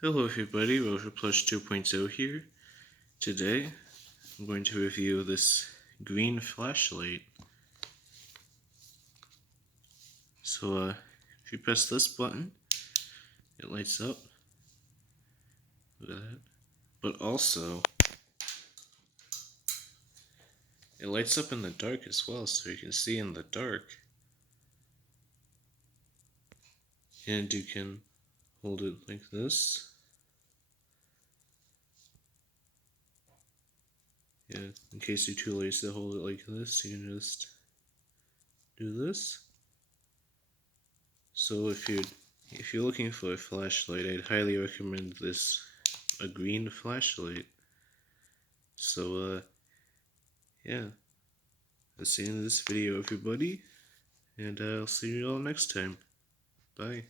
Hello everybody, Rover Plus 2.0 here. Today, I'm going to review this green flashlight. So, if you press this button, it lights up. Look at that. But also, it lights up in the dark as well, so you can see in the dark. And you can hold it like this. Yeah, in case you're too lazy to hold it like this, you can just do this. So if you're looking for a flashlight, I'd highly recommend a green flashlight. So yeah, that's the end of this video, everybody, and I'll see you all next time. Bye.